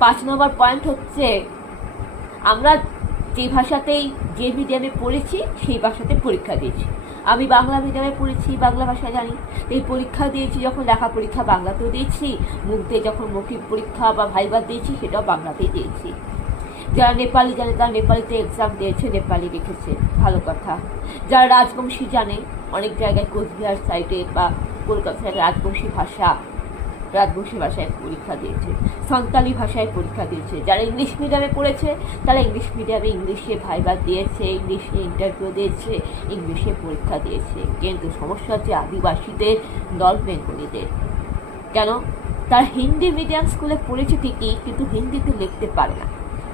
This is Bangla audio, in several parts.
5 নম্বর পয়েন্ট হচ্ছে, আমরা যে ভাষাতেই যে মিডিয়ামে পড়েছি সেই ভাষাতে পরীক্ষা দিয়েছি। আমি বাংলা মিডিয়ামে পড়েছি, বাংলা ভাষা জানি, এই পরীক্ষা দিয়েছি। যখন লেখা পরীক্ষা বাংলাতেও দিয়েছি, মুখ দিয়ে যখন মৌখিক পরীক্ষা বা ভাইবা দিয়েছি সেটাও বাংলাতেই দিয়েছি। যারা নেপালি জানে তারা নেপালিতে এক্সাম দিয়েছে, নেপালি লিখেছে, ভালো কথা। যারা রাজবংশী জানে, অনেক জায়গায় কোচবিহার সাইডে বা কলকাতা সাইডে রাজবংশী ভাষায় পরীক্ষা দিয়েছে, সাঁওতালি ভাষায় পরীক্ষা দিয়েছে। যারা ইংলিশ মিডিয়ামে পড়েছে তারা ইংলিশ মিডিয়ামে ইংলিশে ভাইবা দিয়েছে, ইংলিশে ইন্টারভিউ দিয়েছে, ইংলিশে পরীক্ষা দিয়েছে। কিন্তু সমস্যা হচ্ছে আদিবাসীদের, নন বেঙ্গলিদের। কেন? তারা হিন্দি মিডিয়াম স্কুলে পড়েছে ঠিকই, কিন্তু হিন্দিতে লিখতে পারে না,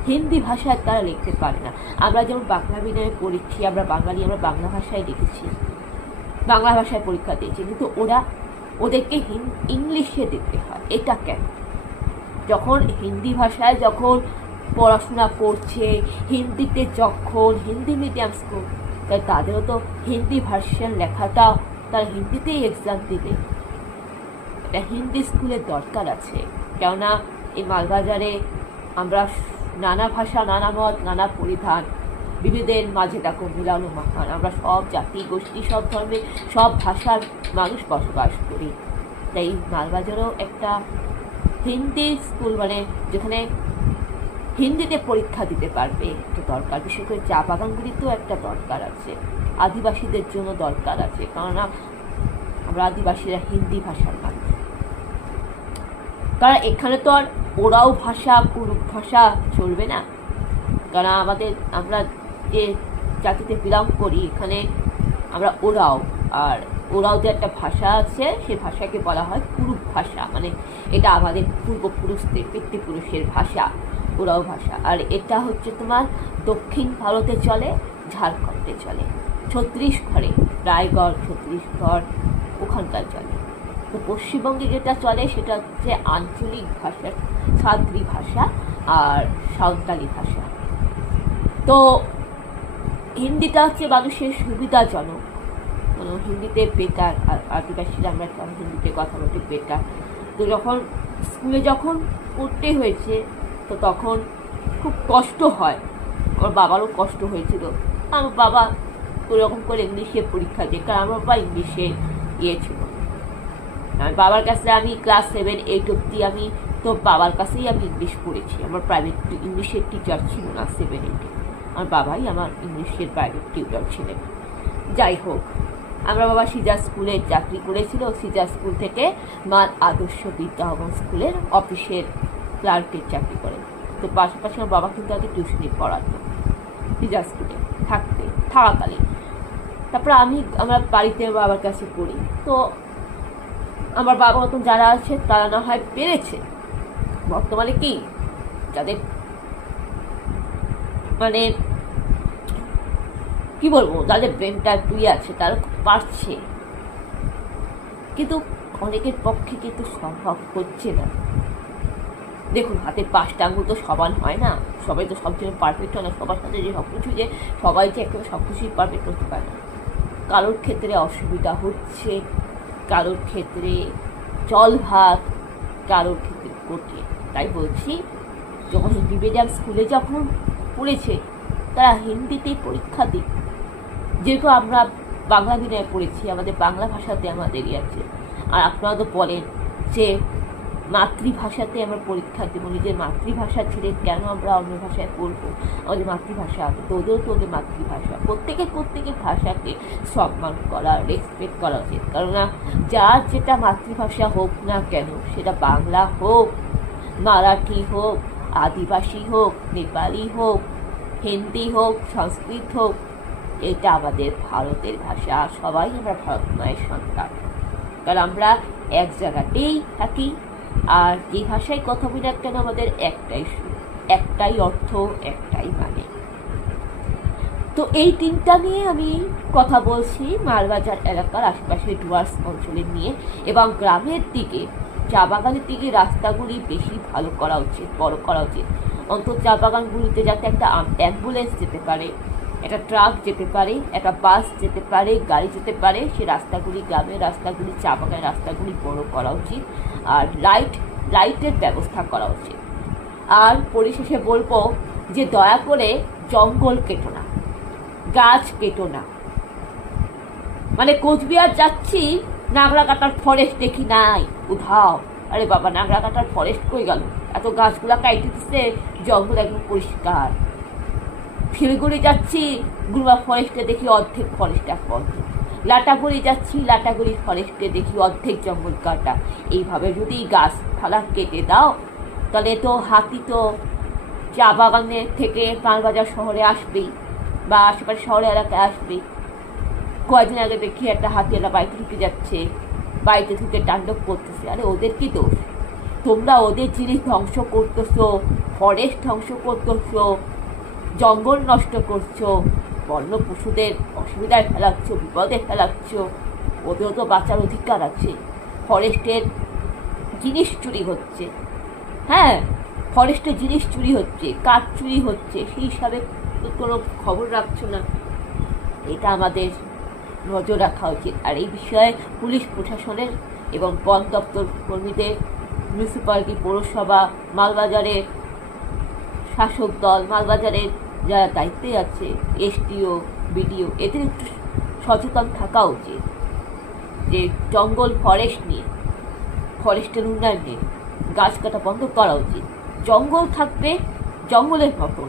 হিন্দি ভাষায় তারা লিখতে পারে না। আমরা যেমন বাংলা মিডিয়ামে পড়েছি, আমরা বাঙালি, আমরা বাংলা ভাষায় লিখেছি, বাংলা ভাষায় পরীক্ষা দিয়েছি, কিন্তু ওদেরকে ইংলিশে দিতে হয়। এটা কেন? যখন হিন্দি ভাষায় যখন পড়াশোনা করছে, হিন্দিতে যখন হিন্দি মিডিয়াম স্কুল, তাই তাদেরও তো হিন্দি ভার্সন লেখাটা তারা হিন্দিতেই এক্সাম দিবে। এটা হিন্দি স্কুলের দরকার আছে। কেননা এই মালবাজারে আমরা নানা ভাষা, নানা মত, নানা পরিধান, বিবিধের মাঝে দেখো মিলানো মাখান, আমরা সব জাতি গোষ্ঠী, সব ধর্মের, সব ভাষার মানুষ বসবাস করি। তাই মালবাজারও একটা হিন্দি স্কুল, মানে যেখানে হিন্দিতে পরীক্ষা দিতে পারবে, একটা দরকার। বিশেষ করে চা বাগানগুলিতেও একটা দরকার আছে, আদিবাসীদের জন্য দরকার আছে। কেননা আমরা আদিবাসীরা হিন্দি ভাষার মানুষ। কারণ এখানে তো আর ওরাও ভাষা, কুরুক ভাষা চলবে না। কারণ আমরা যে জাতিতে বিলং করি, এখানে আমরা ওরাও, আর ওরাও যে একটা ভাষা আছে, সেই ভাষাকে বলা হয় কুরুক ভাষা। মানে এটা আমাদের পূর্বপুরুষদের, পিতৃপুরুষের ভাষা, ওরাও ভাষা। আর এটা হচ্ছে তোমার দক্ষিণ ভারতে চলে, ঝাড়খণ্ডে চলে, ছত্তিশগড়ে, রায়গড়, ছত্তিশগড় ওখানকার চলে। তো পশ্চিমবঙ্গে যেটা চলে সেটা হচ্ছে আঞ্চলিক ভাষা, সাঁওতালি ভাষা আর সাঁওতালি ভাষা। তো হিন্দিটা হচ্ছে মানুষের সুবিধাজনক। হিন্দিতে বেকার, আর আদিবাসীরা আমরা হিন্দিতে কথা বলতে বেকার। তো যখন স্কুলে যখন পড়তে হয়েছে, তো তখন খুব কষ্ট হয়। আমার বাবারও কষ্ট হয়েছিল। আমার বাবা ওরকম করে ইংলিশে পরীক্ষা দিয়ে, কারণ আমার বাবা ইংলিশে ছিল। আমার বাবার কাছে আমি ক্লাস 7, 8 অব্দি আমি তো বাবার কাছেই আমি ইংলিশ পড়েছি। আমার প্রাইভেট ইংলিশের টিচার ছিল না 7, 8-এ। আমার বাবাই আমার ইংলিশের প্রাইভেট টিউটর ছিলেন। যাই হোক, আমার বাবা সিজা স্কুলে চাকরি করেছিল। সিজা স্কুল থেকে মা আদর্শ বিদ্যাভবন স্কুলের অফিসের ক্লার্কের চাকরি করেন। তো পাশাপাশি আমার বাবা কিন্তু আগে টিউশনি পড়াতো সিজা স্কুলে থাকাকালীন। তারপরে আমার বাড়িতে বাবার কাছে পড়ি। তো আমার বাবা মতন যারা আছে তারা না হয় পেরেছে, বর্তমানে কি যাদের মানে কি বলবো, যাদের ব্রেনটা তুই আছে তারা পারছে, কিন্তু অনেকের পক্ষে কিন্তু সম্ভব হচ্ছে না। দেখুন, হাতের 5টা আঙুল তো সমান হয় না, সবাই তো সব জন্য পারফেক্ট হয় না। সবার সাথে যে সবকিছু যে সবাই যে একেবারে সবকিছুই পারফেক্ট হতে পারে না। কারোর ক্ষেত্রে অসুবিধা হচ্ছে, কারোর ক্ষেত্রে জল ভাত, কারোর ক্ষেত্রে কঠিন। তাই বলছি, যখন হিন্দি মিডিয়াম স্কুলে যখন পড়েছে তারা হিন্দিতেই পরীক্ষা দিক। যেহেতু আমরা বাংলা মিডিয়ামে পড়েছি, আমাদের বাংলা ভাষাতে আমাদেরই আছে। আর আপনারা তো বলেন যে মাতৃভাষাতে আমরা পরীক্ষা দেবো, নিজের মাতৃভাষা ছেড়ে কেন আমরা অন্য ভাষায় পড়বো? আমাদের মাতৃভাষা আছে, তো ওদেরও তো ওদের মাতৃভাষা। প্রত্যেকের ভাষাকে সম্মান করা, রেসপেক্ট করা উচিত। কেননা যার যেটা মাতৃভাষা হোক না কেন, সেটা বাংলা হোক, মারাঠি হোক, আদিবাসী হোক, নেপালি হোক, হিন্দি হোক, সংস্কৃত হোক, এটা আমাদের ভারতের ভাষা। সবাই আমরা ভারত মায়ের সন্তান, কারণ আমরা এক জায়গাতেই থাকি। আর যে ভাষায় কথা বলি না কেন, আমাদের একটাই অর্থ, একটাই মানে। তো এই 3টা নিয়ে আমি কথা বলছি, মালবাজার এলাকার আশেপাশে ডুয়ার্স অঞ্চলের নিয়ে। এবং গ্রামের দিকে, চা বাগানের দিকে রাস্তাগুলি বেশি ভালো করা উচিত, বড় করা উচিত। অন্তত চা বাগানগুলিতে যাতে একটা অ্যাম্বুলেন্স যেতে পারে, একটা ট্রাক যেতে পারে, একটা বাস যেতে পারে, গাড়ি যেতে পারে। সে রাস্তাগুলি, গ্রামের রাস্তাগুলি, চা বাগানের রাস্তাগুলি বড় করা উচিত। আর লাইটের ব্যবস্থা করা উচিত। আর পরিশেষে বলবো যে দয়া করে জঙ্গল কেটো না, গাছ কেটো না। মানে কোচবিহার যাচ্ছি, নাগরাকাটার ফরেস্ট দেখি নাই উধাও। আরে বাবা, নাগরাকাটার ফরেস্ট কই গেল? এত গাছগুলা কাইটে দিচ্ছে, জঙ্গল একদম পরিষ্কার। শিলিগুড়ি যাচ্ছি, গুরুমা ফরেস্টে দেখি অর্ধেক ফরেস্ট এখন। লাটাগুড়ি যাচ্ছি, লাটাগুড়ি ফরেস্টে দেখি অর্ধেক জঙ্গল কাটা। এইভাবে যদি গাছপালা কেটে দাও, তাহলে তো হাতি তো চা বাগানের থেকে মালবাজার শহরে আসবেই, বা আশেপাশে শহরে এলাকায় আসবেই। কয়েকদিন আগে দেখি একটা হাতিওয়ালা বাড়িতে ঢুকে যাচ্ছে, বাড়িতে ঢুকে তাণ্ডব করতেছে। আরে ওদের কি দোষ? তোমরা ওদের জিনিস ধ্বংস করতেছো, ফরেস্ট ধ্বংস করতেছো, জঙ্গল নষ্ট করছো, বন্য পশুদের অসুবিধায় ফেলাচ্ছ, বিপদে ফেলাচ্ছ। ওদেরও তো বাঁচার অধিকার আছে। ফরেস্টের জিনিস চুরি হচ্ছে, হ্যাঁ, ফরেস্টের জিনিস চুরি হচ্ছে, কাঠ চুরি হচ্ছে, সেই হিসাবে কোনো খবর রাখছো না। এটা আমাদের নজর রাখা উচিত। আর এই বিষয়ে পুলিশ প্রশাসনের এবং বন দপ্তর কর্মীদের, মিউনিসিপ্যালিটি, পৌরসভা, মালবাজারের শাসক দল, মালবাজারের যারা দায়িত্বে আছে, এসডিও, বিডিও, এদের একটু সচেতন থাকা উচিত যে জঙ্গল ফরেস্ট নিয়ে, ফরেস্টের উন্নয়ন নিয়ে গাছ কাটা বন্ধ করা উচিত। জঙ্গল থাকবে জঙ্গলের মতন,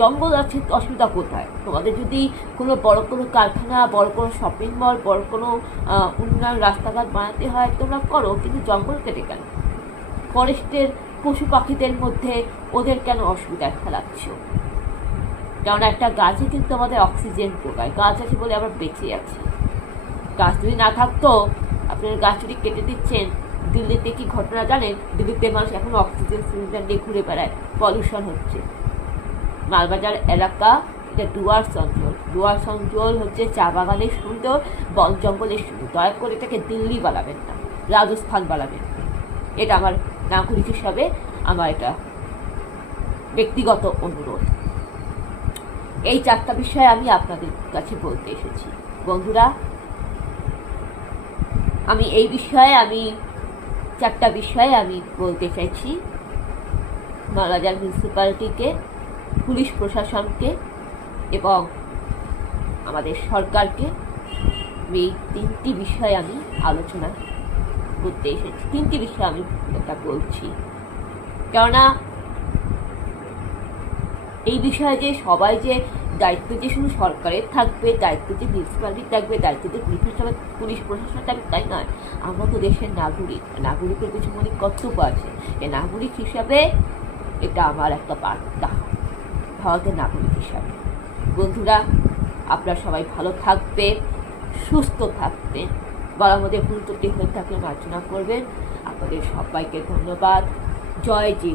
জঙ্গল আছে, অসুবিধা কোথায়? তোমাদের যদি কোনো বড় কোনো কারখানা, বড় কোনো শপিং মল, বড় কোনো উন্নয়ন রাস্তাঘাট বানাতে হয় তোমরা করো, কিন্তু জঙ্গল কেটে কেন? ফরেস্টের পশু পাখিদের মধ্যে ওদের কেন অসুবিধায় ফেলাচ্ছ? কারণ একটা গাছে কিন্তু আমাদের অক্সিজেন যোগায়। গাছ আছে বলে আমরা বেঁচে আছি। গাছ যদি না থাকতো, আপনার গাছ যদি কেটে দিচ্ছেন, দিল্লিতে কি ঘটনা জানেন? দিল্লিতে মানুষ এখন অক্সিজেন সিলিন্ডার নিয়ে ঘুরে বেড়ায়, পলিউশন হচ্ছে। মালবাজার এলাকা এটা ডুয়ার্স অঞ্চল। ডুয়ার্স অঞ্চল হচ্ছে চা বাগানের সুন্দর, বন জঙ্গলের সুন্দর। দয়া করে এটাকে দিল্লি বানাবেন না, রাজস্থান বানাবেন। এটা আমার নাগরিক হিসাবে আমার এটা ব্যক্তিগত অনুরোধ। এই 4টা বিষয় আমি আপনাদের কাছে বলতে এসেছি। বন্ধুরা, আমি এই বিষয়ে 4টা বিষয়ে আমি বলতে চাইছি মালবাজার মিউনিসিপ্যালিটিকে, পুলিশ প্রশাসনকে এবং আমাদের সরকারকে। এই 3টি বিষয়ে আমি আলোচনা করতে এসেছি। 3টি বিষয়ে আমি এটা বলছি, কেননা এই বিষয়ে যে সবাই যে দায়িত্ব যে শুধু সরকারের থাকবে, দায়িত্ব যে মিউনিসিপ্যালিটি থাকবে, দায়িত্ব যে পুলিশ প্রশাসন থাকবে, তাই নয়। আমরা তো দেশের নাগরিক, নাগরিকের কিছু মৌলিক কর্তব্য আছে। এই নাগরিক হিসাবে এটা আমার একটা বার্তা, ভারতের নাগরিক হিসাবে। বন্ধুরা, আপনারা সবাই ভালো থাকবেন, সুস্থ থাকবেন। গলার মধ্যে ভুল ত্রুটি হয়ে থাকলে মার্জনা করবেন। আপনাদের সবাইকে ধন্যবাদ। জয় যিশু।